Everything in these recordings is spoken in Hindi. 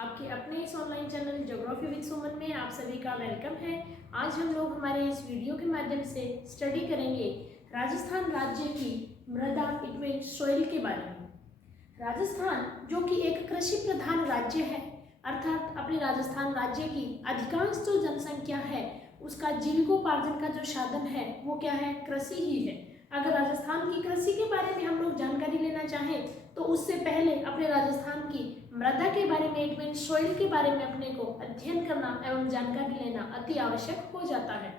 आपके अपने इस ऑनलाइन चैनल ज्योग्राफी विद सुमन में आप सभी का वेलकम है। आज हम लोग हमारे इस वीडियो के माध्यम से स्टडी करेंगे राजस्थान राज्य की मृदा इट मीन सोइल के बारे में। राजस्थान जो कि एक कृषि प्रधान राज्य है, अर्थात अपने राजस्थान राज्य की अधिकांश जो जनसंख्या है उसका जीविकोपार्जन का जो साधन है वो क्या है, कृषि ही है। अगर राजस्थान की कृषि के बारे में हम लोग जानकारी लेना चाहें तो उससे पहले अपने राजस्थान की मृदा के बारे में इट मीन सोइल के बारे में अपने को अध्ययन करना एवं जानकारी लेना अति आवश्यक हो जाता है।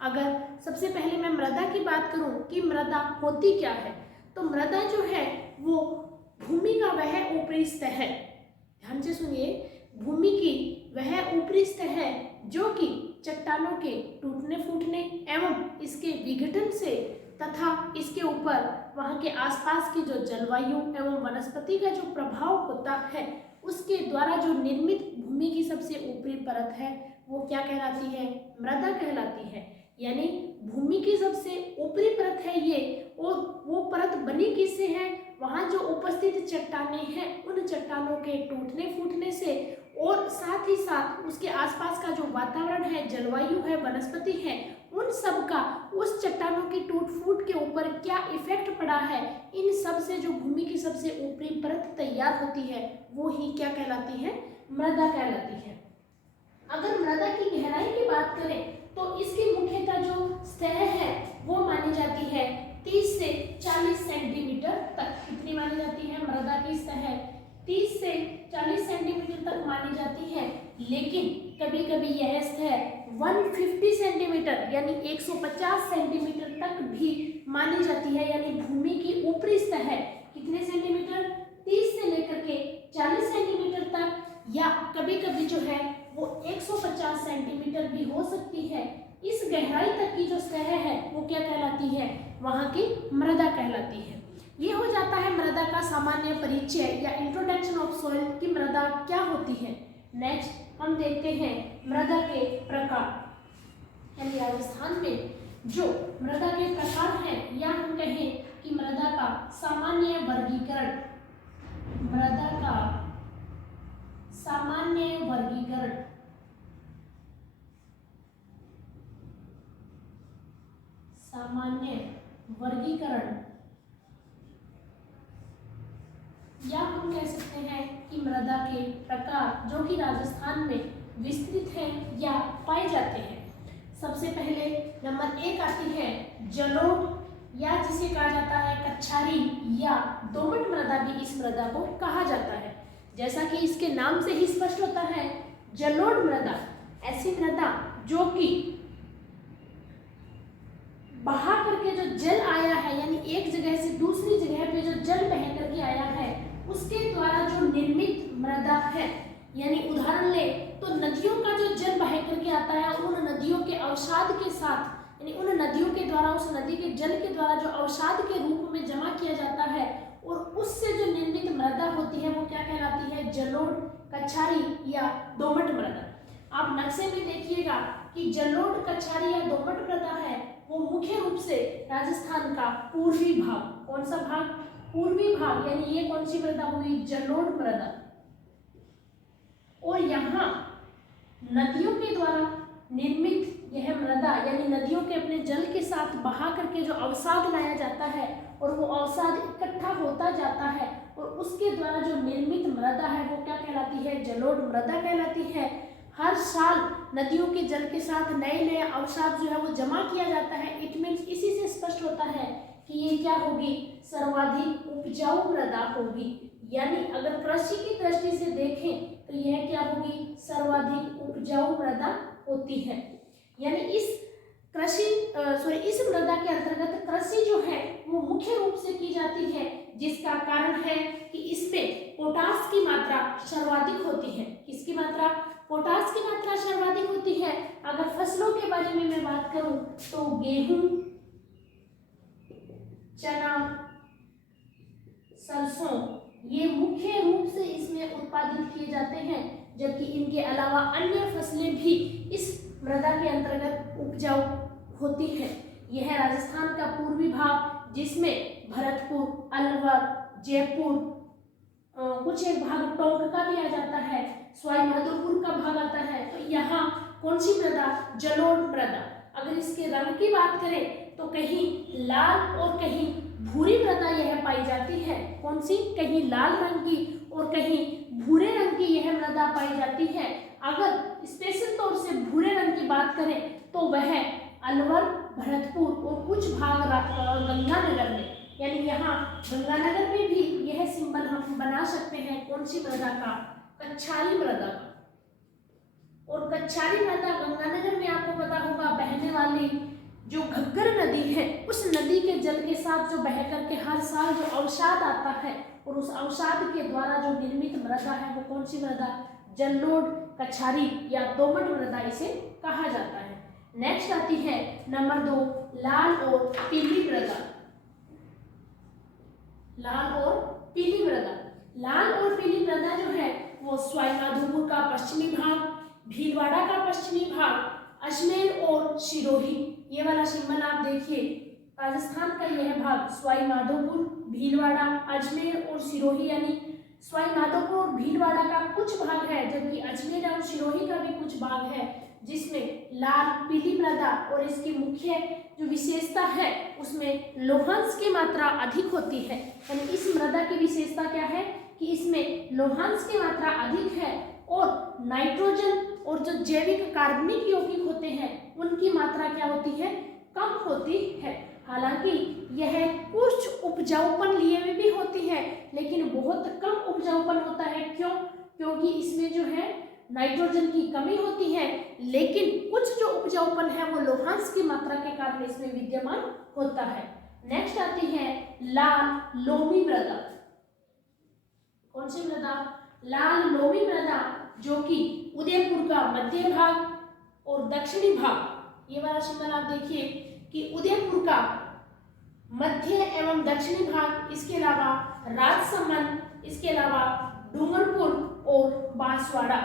अगर सबसे पहले मैं मृदा की बात करूं कि मृदा होती क्या है, तो मृदा जो है वो भूमि का वह ऊपरी सतह है। ध्यान से सुनिए, भूमि की वह ऊपरी सतह है जो कि चट्टानों के टूटने फूटने एवं इसके विघटन से तथा इसके ऊपर वहाँ के आसपास की जो जलवायु एवं वनस्पति का जो प्रभाव होता है उसके द्वारा जो निर्मित भूमि की सबसे ऊपरी परत है वो क्या कहलाती है, मृदा कहलाती है। यानी भूमि की सबसे ऊपरी परत है ये, और वो परत बनी किससे है, वहाँ जो उपस्थित चट्टानें हैं उन चट्टानों के टूटने फूटने से और साथ ही साथ उसके आसपास का जो वातावरण है, जलवायु है, वनस्पति है, उन सब का उस चट्टानों की टूट फूट के ऊपर क्या इफेक्ट पड़ा है, इन सब से जो भूमि की सबसे ऊपरी परत तैयार होती है वो ही क्या कहलाती है, मृदा कहलाती है। अगर मृदा की गहराई की बात करें तो इसकी मुख्यतः जो सतह है वो मानी जाती है 30 से 40 सेंटीमीटर तक। कितनी मानी जाती है मृदा की सतह? 30 से 40 सेंटीमीटर तक मानी जाती है, लेकिन कभी कभी यह सतह 150 सेंटीमीटर यानी 150 सेंटीमीटर तक भी मानी जाती है। यानी भूमि की ऊपरी सतह कितने सेंटीमीटर, 30 से लेकर के 40 सेंटीमीटर तक, या कभी कभी जो है वो 150 सेंटीमीटर भी हो सकती है। इस गहराई तक की जो सतह है वो क्या कहलाती है, वहाँ की मृदा कहलाती है। ये हो जाता है मृदा का सामान्य परिचय या इंट्रोडक्शन ऑफ सॉइल की मृदा क्या होती है। नेक्स्ट हम देखते हैं मृदा के प्रकार। यानी राजस्थान में जो मृदा के प्रकार हैं, या हम कहें कि मृदा का सामान्य वर्गीकरण, मृदा का सामान्य वर्गीकरण, सामान्य वर्गीकरण, या हम कह सकते हैं कि मृदा के प्रकार जो कि राजस्थान में विस्तृत हैं या पाए जाते हैं। सबसे पहले नंबर 1 आती है जलोढ़, या जिसे कहा जाता है कच्छारी या दोमट मृदा भी इस मृदा को कहा जाता है। जैसा कि इसके नाम से ही स्पष्ट होता है, जलोढ़ मृदा ऐसी मृदा जो कि बहा करके जो जल आया है, यानी एक जगह से दूसरी जगह पे जो जल बह करके आया है उसके द्वारा जो निर्मित मृदा है। यानी उदाहरण ले तो नदियों का जो जल बह करके आता है और उन नदियों के अवसाद के साथ, यानी उन नदियों के द्वारा, उस नदी के जल के द्वारा जो अवसाद के रूप में जमा किया जाता है और उससे जो निर्मित मृदा होती है वो क्या कहलाती है, जलोढ़, कच्छारी या दोमट मृदा। आप नक्शे में देखिएगा कि जलोढ़, कच्छारी या दोमट मृदा है वो मुख्य रूप से राजस्थान का पूर्वी भाग, कौन सा भाग, पूर्वी भाग, यानी ये कौन सी मृदा हुई, जलोढ़ मृदा। और यहाँ नदियों के द्वारा निर्मित यह मृदा, यानी नदियों के अपने जल के साथ बहा करके जो अवसाद लाया जाता है और वो अवसाद इकट्ठा होता जाता है और उसके द्वारा जो निर्मित मृदा है वो क्या कहलाती है, जलोढ़ मृदा कहलाती है। हर साल नदियों के जल के साथ नए नए अवसाद जो है वो जमा किया जाता है। इट मीन्स इसी से स्पष्ट होता है कि ये क्या होगी, सर्वाधिक उपजाऊ मृदा होगी। यानी अगर कृषि की दृष्टि से देखें तो यह क्या होगी, सर्वाधिक उपजाऊ मृदा होती है। यानी इस मृदा के अंतर्गत कृषि जो है वो मुख्य रूप से की जाती है, जिसका कारण है कि इसमें पोटास की मात्रा सर्वाधिक होती है। किसकी मात्रा, पोटास की मात्रा सर्वाधिक होती है। अगर फसलों के बारे में मैं बात करूं तो गेहूं, चना, सरसों ये मुख्य रूप से इसमें उत्पादित किए जाते हैं, जबकि इनके अलावा अन्य फसलें भी इस मृदा के अंतर्गत उपजाऊ होती हैं। यह है राजस्थान का पूर्वी भाग, जिसमें भरतपुर, अलवर, जयपुर, कुछ एक भाग टोंक का भी आ जाता है, सवाई माधोपुर का भाग आता है, तो यहाँ कौन सी मृदा, जलोढ़ मृदा। अगर इसके रंग की बात करें तो कहीं लाल और कहीं भूरी मृदा यह पाई जाती है। कौन सी, कहीं लाल रंग की और कहीं भूरे रंग की यह मृदा पाई जाती है। अगर स्पेशल तौर से भूरे रंग की बात करें तो वह अलवर, भरतपुर और कुछ भाग गंगानगर में, यानी यहाँ गंगानगर में भी यह सिंबल हम बना सकते हैं। कौन सी मृदा का, कच्छारी मृदा का। और कच्छारी मृदा गंगानगर में आपको पता होगा बहने वाली जो घग्गर नदी है, उस नदी के जल के साथ जो बह करके हर साल जो अवसाद आता है, और उस अवसाद के द्वारा जो निर्मित मृदा है वो कौन सी मृदा, जलोढ़, कच्छारी या दोमट मृदा इसे कहा जाता है। नेक्स्ट आती है नंबर 2, लाल और पीली मृदा। लाल और पीली मृदा। लाल और पीली मृदा जो है वो सवाई माधोपुर का पश्चिमी भाग, भीलवाड़ा का पश्चिमी भाग, अजमेर और सिरोही, ये वाला सिंबल आप देखिए, राजस्थान का यह भाग सवाई माधोपुर, भीलवाड़ा, अजमेर और सिरोही, यानी सवाई माधोपुर और भीलवाड़ा का कुछ भाग है, जबकि अजमेर और सिरोही का भी कुछ भाग है जिसमें लाल पीली मृदा, और इसकी मुख्य जो विशेषता है उसमें लोहांश की मात्रा अधिक होती है। यानी इस मृदा की विशेषता क्या है कि इसमें लोहांश की मात्रा अधिक है और नाइट्रोजन और जो जैविक कार्बनिक यौगिक होते हैं उनकी मात्रा क्या होती है, कम होती है। हालांकि यह कुछ उपजाऊपन लिए हुए भी होती है, लेकिन बहुत कम उपजाऊपन होता है। क्यों? क्योंकि इसमें जो है नाइट्रोजन की कमी होती है, लेकिन कुछ जो उपजाऊपन है वो लोहांश की मात्रा के कारण इसमें विद्यमान होता है। नेक्स्ट आती है लाल लोमी मृदा। कौन सी मृदा, लाल लोमी मृदा, जो कि उदयपुर का मध्य भाग और दक्षिणी भाग, ये वाला सिंबल आप देखिए कि उदयपुर का मध्य एवं दक्षिणी भाग, इसके अलावा राजसमंद, इसके अलावा डूंगरपुर और बांसवाड़ा।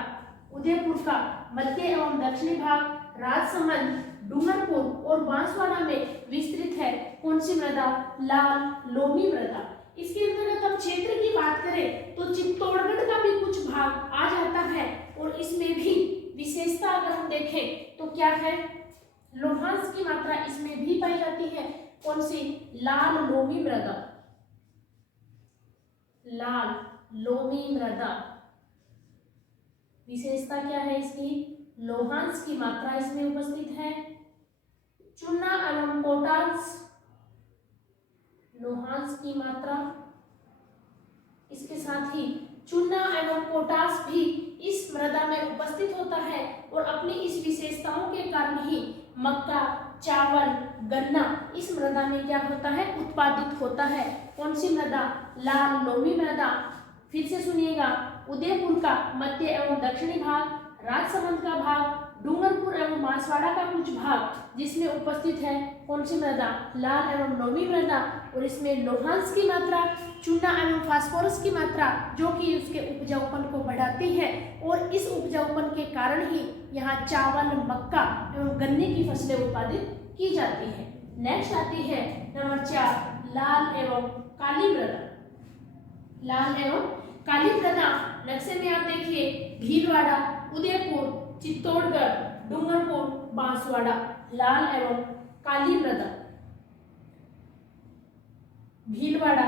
उदयपुर का मध्य एवं दक्षिणी भाग, राजसमंद, डूंगरपुर और बांसवाड़ा में विस्तृत है कौन सी मृदा, लाल लोमी मृदा। इसके अंतर्गत हम क्षेत्र की बात करें तो चित्तौड़गढ़ का भी कुछ भाग आ जाता है, और इसमें भी विशेषता अगर हम देखें तो क्या है, लोहांश की मात्रा इसमें भी पाई जाती है। कौन सी, लाल लोमी मृदा। लाल लोमी मृदा विशेषता क्या है इसकी, लोहांश की मात्रा इसमें उपस्थित है। चूना एवं पोटाश, लोहांश की मात्रा, इसके साथ ही चूना एवं पोटाश भी इस मृदा में उपस्थित होता है, और अपनी इस विशेषताओं के कारण ही मक्का, चावल, गन्ना इस मृदा में क्या होता है, उत्पादित होता है। कौन सी मृदा, लाल लोमी मृदा। फिर से सुनिएगा, उदयपुर का मध्य एवं दक्षिणी भाग, राजसमंद का भाग, डूंगरपुर एवं बांसवाड़ा का कुछ भाग जिसमें उपस्थित है कौन सी मृदा, लाल एवं लोमी मृदा, और इसमें लोहांश की मात्रा, चूना एवं फास्फोरस की मात्रा जो कि उसके उपजाऊपन को बढ़ाती है, और इस उपजाऊपन के कारण ही यहाँ चावल, मक्का एवं गन्ने की फसलें उत्पादित की जाती है। नेक्स्ट आती है नंबर 4, लाल एवं काली मृदा। लाल एवं काली मृदा नक्शे में आप देखिए, भीलवाड़ा, उदयपुर, चित्तौड़गढ़, डूंगरपुर, बांसवाड़ा, लाल एवं काली मृदा। भीलवाड़ा,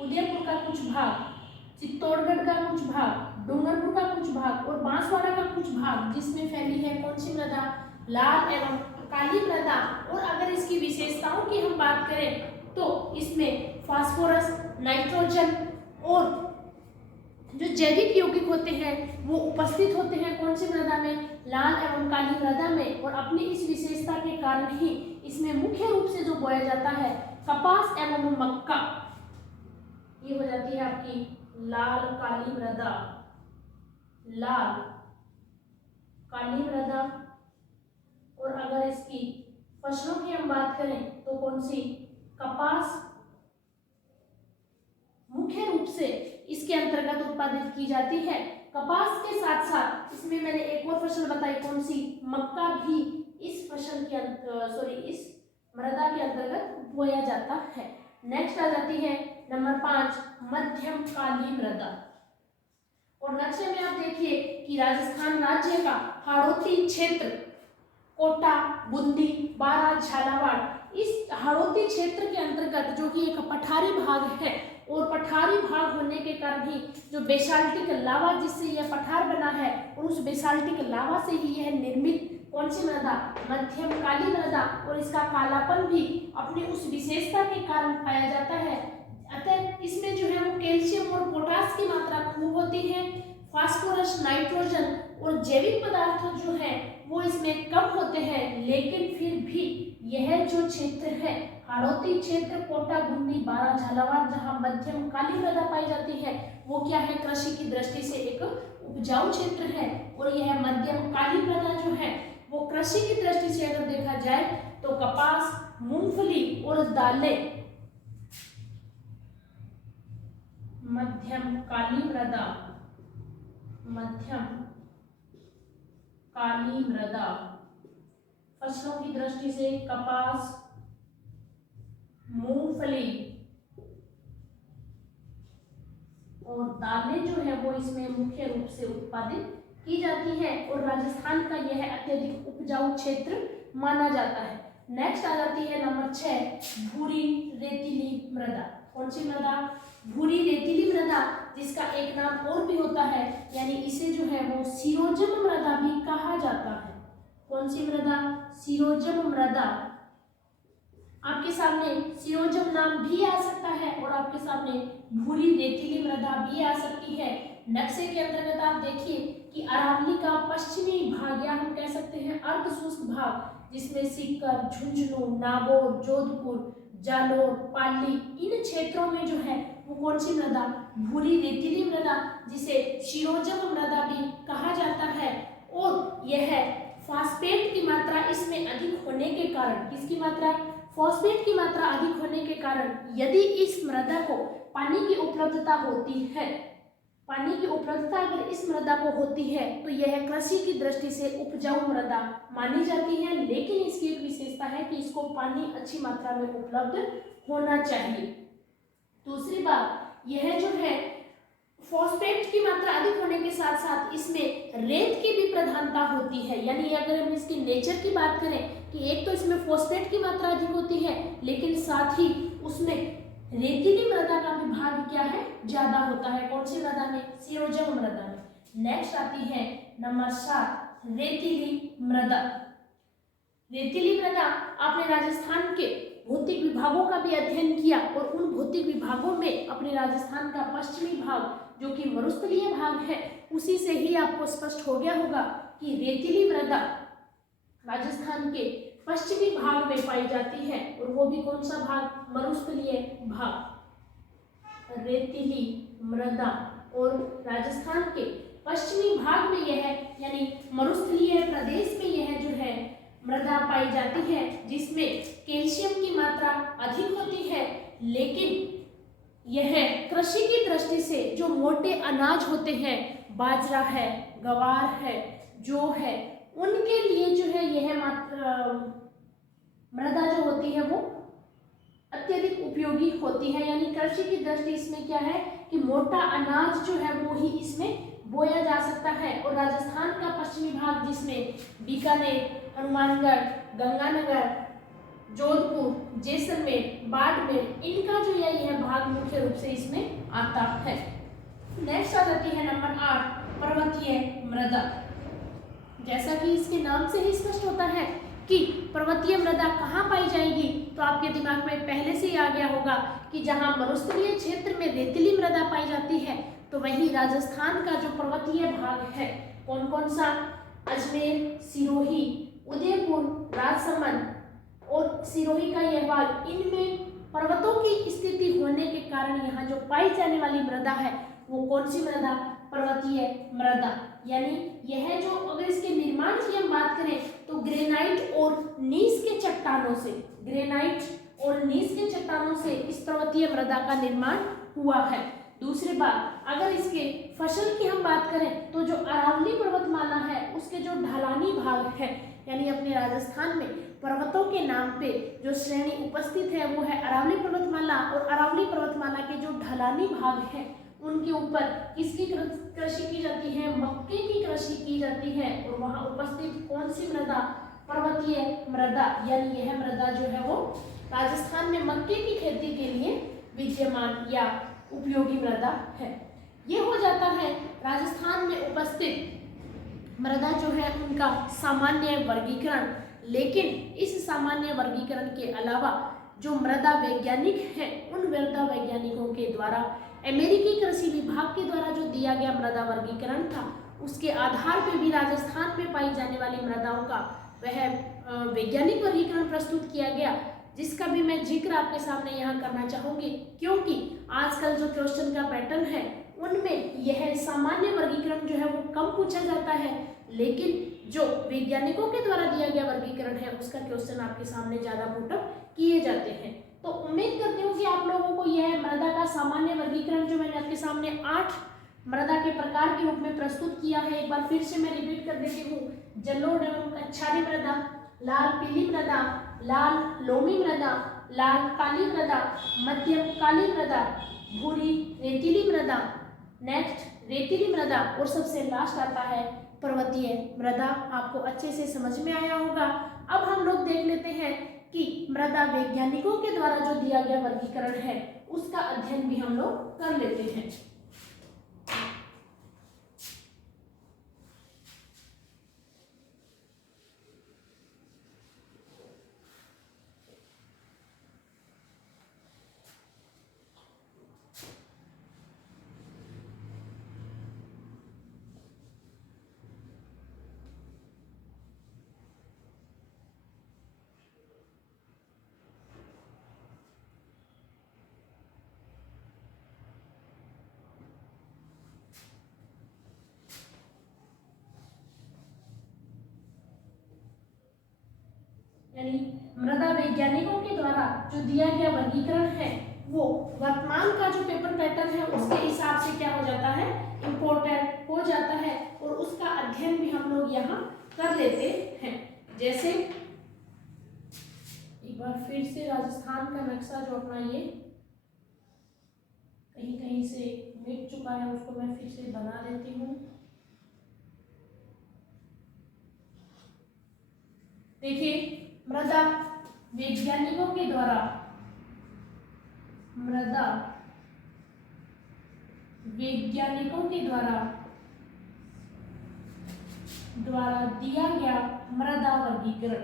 उदयपुर का कुछ भाग, चित्तौड़गढ़ का कुछ भाग, डूंगरपुर का कुछ भाग और बांसवाड़ा का कुछ भाग जिसमें फैली है कौन सी मृदा, लाल एवं काली मृदा। और अगर इसकी विशेषताओं की हम बात करें तो इसमें फास्फोरस, नाइट्रोजन और जो जैविक यौगिक होते हैं वो उपस्थित होते हैं कौन सी मृदा में, लाल एवं काली मृदा में। और अपनी इस विशेषता के कारण ही इसमें मुख्य रूप से जो बोया जाता है कपास एवं मक्का, ये हो जाती है आपकी लाल काली मृदा। लाल काली मृदा। और अगर इसकी फसलों की हम बात करें तो कौन सी, कपास मुख्य रूप से इसके अंतर्गत उत्पादित की जाती है। कपास के साथ साथ इसमें मैंने एक और फसल बताई कौन सी, मक्का भी इस फसल के इस मृदा के अंतर्गत बोया जाता है। नेक्स्ट आ जाती है नंबर 5, मध्यम काली मृदा। और नक्शे में आप देखिए कि राजस्थान राज्य का हाड़ौती क्षेत्र कोटा, बूंदी, बारां, झालावाड़, इस हाड़ौती क्षेत्र के अंतर्गत जो कि एक पठारी भाग है और पठारी भाग होने के कारण ही जो बेसाल्टिक लावा जिससे यह पठार बना है और उस बेसाल्टिक लावा से ही यह निर्मित कौन सी मृदा, मध्यम काली मृदा, और इसका कालापन भी अपनी उस विशेषता के कारण पाया जाता है। अतः इसमें जो है वो कैल्शियम और पोटास की मात्रा खूब होती है, फास्फोरस, नाइट्रोजन और जैविक पदार्थ जो है वो इसमें कम होते हैं, लेकिन फिर भी यह जो क्षेत्र है हाड़ौती क्षेत्र कोटा, बूंदी, बारां, झालावाड़ जहाँ मध्यम काली मृदा पाई जाती है वो क्या है, कृषि की दृष्टि से एक उपजाऊ क्षेत्र है। और यह मध्यम काली मृदा जो है वो कृषि की दृष्टि से अगर देखा जाए तो कपास, मूंगफली और दालें, मध्यम काली मृदा, मध्यम काली मृदा फसलों की दृष्टि से कपास, मूंगफली और दालें जो है वो इसमें मुख्य रूप से उत्पादित की जाती है और राजस्थान का यह अत्यधिक उपजाऊ क्षेत्र माना जाता है। नेक्स्ट आ जाती है नंबर 6, भूरी रेतीली मृदा। कौन सी मृदा, भूरी रेतीली मृदा, जिसका एक नाम और भी होता है, यानी इसे जो है वो सिरोजम मृदा भी कहा जाता है। कौन सी मृदा, सिरोजम मृदा। आपके सामने सिरोजम नाम भी आ सकता है और आपके सामने भूरी रेतीली मृदा भी आ सकती है। नक्शे के अंतर्गत आप देखिए कि अरावली का पश्चिमी भाग या हम कह सकते हैं अर्ध शुष्क भाग, जिसमें सीकर, झुंझुनू, नागौर, जोधपुर, जालोर, पाली, इन क्षेत्रों में जो है वो कौन सी मृदा, भूरी रेतीली मृदा, जिसे शिरोजम मृदा भी कहा जाता है। और यह फास्फेट की मात्रा इसमें अधिक होने के कारण, किसकी मात्रा, फॉस्फेट की मात्रा अधिक होने के कारण यदि इस मृदा को पानी की उपलब्धता होती है, पानी की उपलब्धता अगर इस मृदा को होती है तो यह कृषि की दृष्टि से उपजाऊ मृदा मानी जाती है। लेकिन इसकी एक विशेषता है कि इसको पानी अच्छी मात्रा में उपलब्ध होना चाहिए। दूसरी बात, यह जो है फॉस्फेट की मात्रा अधिक होने के साथ साथ इसमें रेत की भी प्रधानता होती है। यानी अगर हम इसके नेचर की बात करें कि एक तो इसमें फॉस्फेट की मात्रा अधिक होती है, लेकिन साथ ही उसमें रेतीली मृदा का भी भाग क्या है, ज्यादा होता है। कौन सी मृदा में, सिरोजम मृदा में। नेक्स्ट आती है नंबर 7, रेतीली मृदा। रेतीली मृदा, आपने राजस्थान के भौतिक विभागों का भी अध्ययन किया और उन भौतिक विभागों में अपने राजस्थान का पश्चिमी भाग जो कि मरुस्थलीय भाग है, उसी से ही आपको स्पष्ट हो गया होगा कि रेतीली मृदा राजस्थान के पश्चिमी भाग में पाई जाती है और वो भी कौन सा भाग, मरुस्थलीय भाग। रेतीली मृदा और राजस्थान के पश्चिमी भाग में यह यानी मरुस्थलीय प्रदेश में यह जो है मृदा पाई जाती है, जिसमें कैल्शियम की मात्रा अधिक होती है। लेकिन यह कृषि की दृष्टि से जो मोटे अनाज होते हैं, बाजरा है, गवार है, जौ है, उनके लिए जो है यह मृदा जो होती है वो अत्यधिक उपयोगी होती है। यानी कृषि की दृष्टि इसमें क्या है कि मोटा अनाज जो है वो ही इसमें बोया जा सकता है। और राजस्थान का पश्चिमी भाग जिसमें बीकानेर, हनुमानगढ़, गंगानगर, जोधपुर, जैसलमेर, बाड़मेर, इनका जो है यह भाग मुख्य रूप से इसमें आता है। नेक्स्ट आ जाती है नंबर 8, पर्वतीय मृदा। जैसा कि इसके नाम से ही स्पष्ट होता है कि पर्वतीय मृदा कहाँ पाई जाएगी, तो आपके दिमाग में पहले से ही आ गया होगा कि जहाँ मरुस्थलीय क्षेत्र में रेतीली मृदा पाई जाती है, तो वहीं राजस्थान का जो पर्वतीय भाग है, कौन कौन सा, अजमेर, सिरोही, उदयपुर, राजसमंद और सिरोही का यह भाग, इनमें पर्वतों की स्थिति होने के कारण यहाँ जो पाई जाने वाली मृदा है वो कौन सी मृदा, पर्वतीय मृदा। यानी यह जो, अगर इसके निर्माण की हम बात करें तो ग्रेनाइट और नीस के चट्टानों से, ग्रेनाइट और नीस के चट्टानों से इस पर्वतीय मृदा का निर्माण हुआ है। दूसरी बात, अगर इसके फसल की हम बात करें तो जो अरावली पर्वतमाला है उसके जो ढलानी भाग है, यानी अपने राजस्थान में पर्वतों के नाम पे जो श्रेणी उपस्थित है वो है अरावली पर्वतमाला, और अरावली पर्वतमाला के जो ढलानी भाग है उनके ऊपर किसकी कृषि की जाती है, मक्के की कृषि की जाती है। और वहां उपस्थित कौन सी मृदा, पर्वतीय मृदा, यानी यह मृदा जो है वो राजस्थान में मक्के की खेती के लिए विद्यमान या उपयोगी मृदा है। ये हो जाता है राजस्थान में उपस्थित मृदा जो है उनका सामान्य वर्गीकरण। लेकिन इस सामान्य वर्गीकरण के अलावा जो मृदा वैज्ञानिक हैं, उन मृदा वैज्ञानिकों के द्वारा अमेरिकी कृषि विभाग के द्वारा जो दिया गया मृदा वर्गीकरण था, उसके आधार पर भी राजस्थान में पाई जाने वाली मृदाओं का वह वैज्ञानिक वर्गीकरण प्रस्तुत किया गया, जिसका भी मैं जिक्र आपके सामने यहाँ करना चाहूँगी। क्योंकि आजकल जो क्वेश्चन का पैटर्न है उनमें यह सामान्य वर्गीकरण जो है वो कम पूछा जाता है, लेकिन जो वैज्ञानिकों के द्वारा दिया गया वर्गीकरण है उसका क्वेश्चन आपके सामने ज़्यादा पुटअप किए जाते हैं। तो उम्मीद करती हूँ कि आप लोगों को यह मृदा का सामान्य वर्गीकरण जो मैंने आपके सामने 8 मृदा के प्रकार के रूप में प्रस्तुत किया है, एक बार फिर से मैं रिपीट कर देती हूँ। जलोढ़ एवं कच्छारी मृदा, लाल पीली मृदा, लाल लोमी मृदा, लाल काली मृदा, मध्यम काली मृदा, भूरी रेतीली मृदा, नेक्स्ट रेतीली मृदा और सबसे लास्ट आता है पर्वतीय मृदा। आपको अच्छे से समझ में आया होगा। अब हम लोग देख लेते हैं कि मृदा वैज्ञानिकों के द्वारा जो दिया गया वर्गीकरण है उसका अध्ययन भी हम लोग कर लेते हैं। यानी मृदा वैज्ञानिकों के द्वारा जो दिया गया वर्गीकरण है वो वर्तमान का जो पेपर पैटर्न है उसके हिसाब से क्या हो जाता है, इम्पोर्टेंट हो जाता है और उसका अध्ययन भी हम लोग यहाँ कर लेते हैं। जैसे एक बार फिर से राजस्थान का नक्शा जो अपना ये कहीं कहीं से मिट चुका है उसको मैं फिर से बना देती हूँ। देखिए मृदा वैज्ञानिकों के द्वारा दिया गया मृदा वर्गीकरण,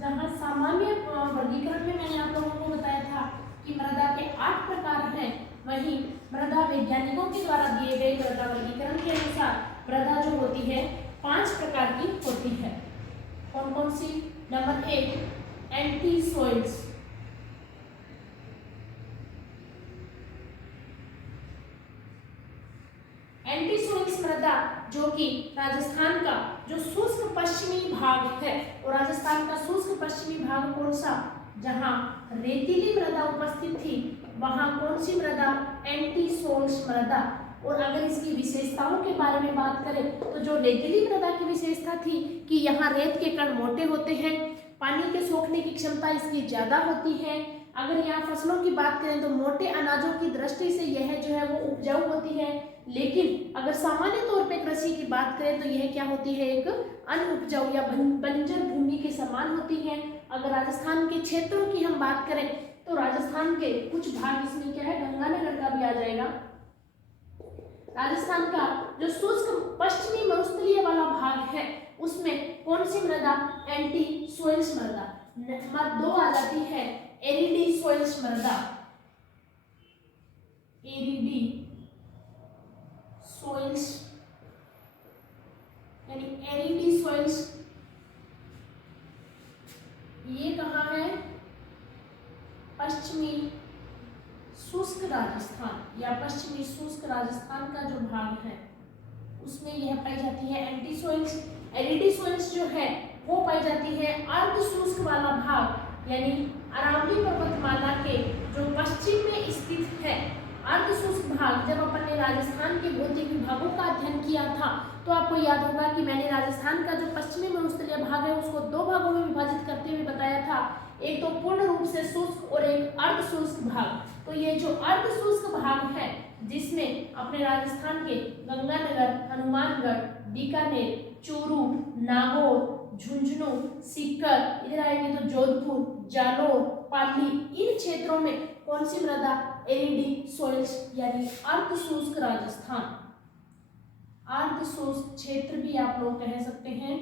जहां सामान्य वर्गीकरण में मैंने आप लोगों को बताया था कि मृदा के 8 प्रकार हैं, वहीं मृदा वैज्ञानिकों के द्वारा दिए गए मृदा वर्गीकरण के अनुसार मृदा जो होती है 5 प्रकार की होती है। कौन कौन सी? Number 1 entisols, entisols मृदा जो कि राजस्थान का जो शुष्क पश्चिमी भाग है, और राजस्थान का शुष्क पश्चिमी भाग कौन सा? जहां रेतीली मृदा उपस्थित थी वहां कौन सी मृदा? एंटी सॉइल्स मृदा। और अगर इसकी विशेषताओं के बारे में बात करें तो जो रेतीली मृदा की विशेषता थी कि यहाँ रेत के कण मोटे होते हैं, पानी के सोखने की क्षमता इसकी ज्यादा होती है। अगर यहाँ फसलों की बात करें तो मोटे अनाजों की दृष्टि से यह जो है वो उपजाऊ होती है, लेकिन अगर सामान्य तौर पे कृषि की बात करें तो यह क्या होती है? एक अनउपजाऊ या बंजर भूमि के समान होती है। अगर राजस्थान के क्षेत्रों की हम बात करें तो राजस्थान के कुछ भाग इसमें क्या है, गंगानगर का भी आ जाएगा। राजस्थान का जो शुष्क पश्चिमी मरुस्थलीय वाला भाग है उसमें कौन सी मृदा? एंटी सॉइल्स मृदा। नंबर 2 आ जाती है एरिडी सॉइल्स मृदा, एरिडी सॉइल्स यानी एरिडी सॉइल्स, ये कहाँ है? पश्चिमी शुष्क राजस्थान या पश्चिमी शुष्क राजस्थान का जो भाग है उसमें यह पाई जाती है एंटी सॉइल्स। एरिडी सॉइल्स जो है वो पाई जाती है अर्ध शुष्क वाला भाग, यानी अरावली पर्वतमाला के जो पश्चिम में स्थित है, अर्ध शुष्क भाग, जब अपन ने राजस्थान के भौतिक विभागों का अध्ययन किया था तो आपको याद होगा कि मैंने राजस्थान का जो पश्चिमी मरुस्थलीय भाग है उसको दो भागों में विभाजित करते हुए बताया था, एक तो पूर्ण रूप से शुष्क और एक अर्ध शुष्क भाग। तो ये जो अर्ध शुष्क भाग है जिसमें अपने राजस्थान के गंगानगर, हनुमानगढ़, बीकानेर, चूरू, नागौर, झुंझुनू, सीकर, इधर आएंगे तो जोधपुर, जालौर, पाली, इन क्षेत्रों में कौन सी मृदा, एरिडी सॉइल्स यानी अर्ध शुष्क राजस्थान, अर्ध शुष्क क्षेत्र भी आप लोग कह सकते हैं,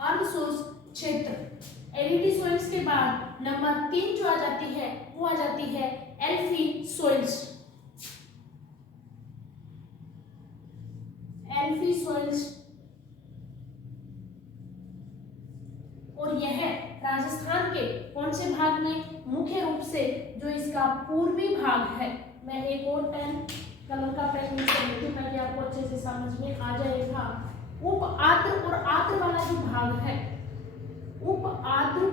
अर्ध शुष्क क्षेत्र। एरिडी सॉइल्स के बाद नंबर 3 जो आ जाती है वो आ जाती है एल्फी सॉइल्स। एल्फी सॉइल्स, और यह राजस्थान के कौन से भाग में, मुख्य रूप से जो इसका पूर्वी भाग है। मैं एक और पेन, कलर का पेन यूज कर लेती हूँ ताकि आपको अच्छे से समझ में आ जाएगा। उप आर्द्र और आर्द्र वाला जो भाग है, उप आर्द्र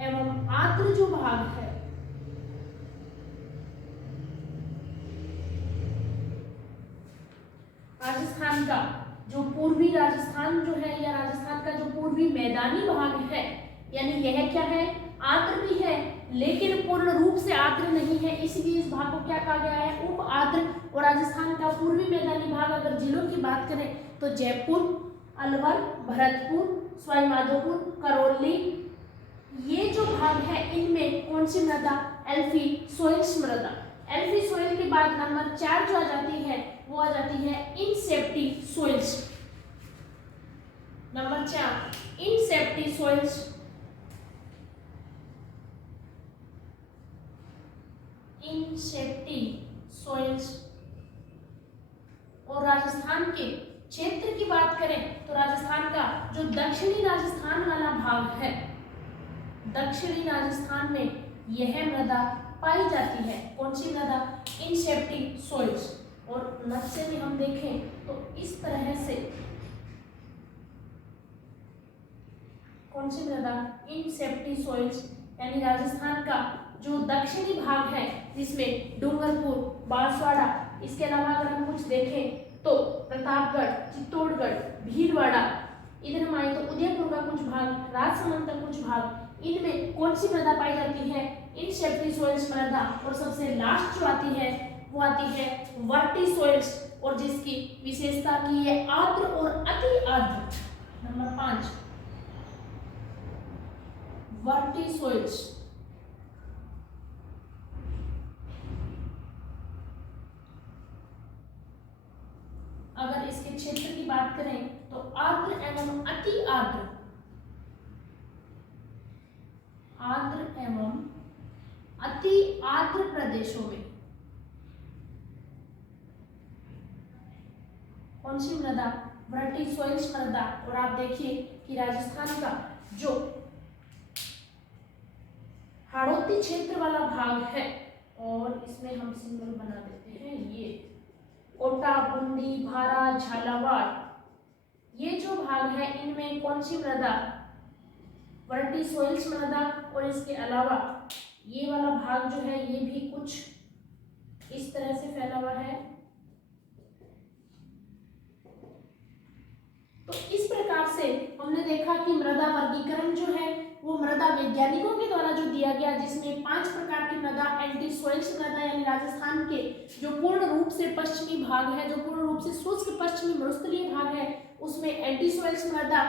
एवं आर्द्र जो भाग है, राजस्थान का जो पूर्वी राजस्थान जो है या राजस्थान का जो पूर्वी मैदानी भाग है, यानी यह क्या है, आर्द्र भी है लेकिन पूर्ण रूप से आर्द्र नहीं है, इसलिए इस भाग को क्या कहा गया है, उप आर्द्र। और राजस्थान का पूर्वी मैदानी भाग, अगर जिलों की बात करें तो जयपुर, अलवर, भरतपुर, सवाई माधोपुर, करौली, ये जो भाग है इनमें कौन सी मृदा, एल्फी सॉइल्स मृदा। एल्फी सॉइल के बाद नंबर 4 जो आ जाती है वो आ जाती है inceptisols. Number 4 inceptisols. Inceptisols. और राजस्थान के क्षेत्र की बात करें तो राजस्थान का जो दक्षिणी राजस्थान वाला भाग है, दक्षिणी राजस्थान में यह मृदा पाई जाती है, कौन सी मृदा, इनसेप्टी सॉइल्स। और नक्शे में हम देखें तो इस तरह से कौन सी मृदा, इनसेप्टी सॉइल्स, यानी राजस्थान का जो दक्षिणी भाग है जिसमें डूंगरपुर, बांसवाड़ा, इसके अलावा अगर हम कुछ देखें तो प्रतापगढ़, चित्तौड़गढ़, भीलवाड़ा, इधर हम आए तो उदयपुर का कुछ भाग, राजसमंद का कुछ भाग, इनमें कौन सी मृदा पाई जाती है, इनसेप्टी सॉइल्स मृदा। और सबसे लास्ट जो आती है वो आती है वर्टी सॉइल्स, और जिसकी विशेषता की है आर्द्र और अति आर्द्र। Number 5 vertisols. अगर इसके क्षेत्र की बात करें तो आर्द्र एवं अति आर्द्र, आर्द्र एवं अति आर्द्र प्रदेशों में कौन सी मृदा, वर्टी सॉइल्स मृदा। और आप देखिए कि राजस्थान का जो हाड़ौती क्षेत्र वाला भाग है, और इसमें हम सिंबल बना देते हैं, ये कोटा, बूंदी, भारा, झालावाड़, ये जो भाग है इनमें कौन सी मृदा, वर्टी सॉइल्स मृदा। और इसके अलावा ये वाला भाग जो है ये भी कुछ इस तरह से फैला हुआ है। तो इस प्रकार से हमने देखा कि मृदा वर्गीकरण जो है वो मृदा वैज्ञानिकों के द्वारा जो दिया गया, जिसमें 5 प्रकार की मृदा, एंटी सॉइल्स मृदा यानी राजस्थान के जो पूर्ण रूप से पश्चिमी भाग है, जो पूर्ण रूप से शुष्क पश्चिमी मरुस्थलीय भाग है, उसमें एंटी सॉइल्स मृदा,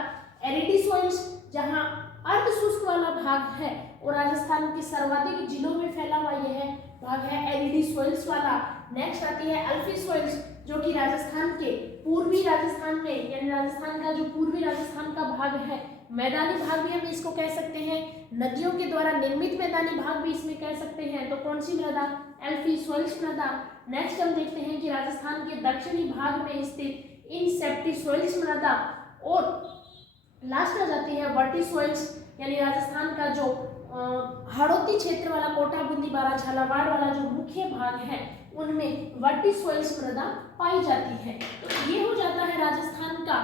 एरिडी सॉइल्स जहां अर्ध शुष्क वाला भाग है, और राजस्थान के सर्वाधिक जिलों में फैला हुआ यह भाग है एरिडी सॉइल्स वाला। नेक्स्ट आती है अल्फी सॉइल्स, जो कि राजस्थान के पूर्वी राजस्थान में, यानी राजस्थान का जो पूर्वी राजस्थान का भाग है, मैदानी भाग भी हम इसको कह सकते हैं, नदियों के द्वारा निर्मित मैदानी भाग भी इसमें कह सकते हैं। तो कौन सी मृदा, एल्फी सॉइल्स मृदा। नेक्स्ट हम देखते हैं कि राजस्थान के दक्षिणी भाग में स्थित इनसेप्टी सॉइल्स मृदा। और लास्ट आ जाती है वर्टी सॉइल्स, यानी राजस्थान का जो हाड़ौती क्षेत्र वाला कोटा, बूंदी, बारा, झालावाड़ वाला जो मुख्य भाग है उनमें वर्टी सॉइल्स मृदा पाई जाती है। तो ये हो जाता है राजस्थान का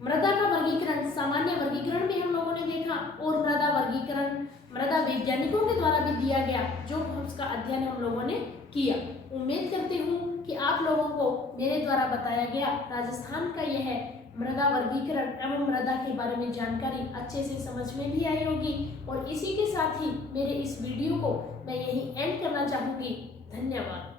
मृदा का वर्गीकरण। सामान्य वर्गीकरण भी हम लोगों ने देखा और मृदा वर्गीकरण मृदा वैज्ञानिकों के द्वारा भी दिया गया, जो उसका अध्ययन हम लोगों ने किया। उम्मीद करती हूँ कि आप लोगों को मेरे द्वारा बताया गया राजस्थान का यह मृदा वर्गीकरण एवं मृदा के बारे में जानकारी अच्छे से समझ में भी आई होगी। और इसी के साथ ही मेरे इस वीडियो को मैं यहीं एंड करना चाहूँगी। धन्यवाद।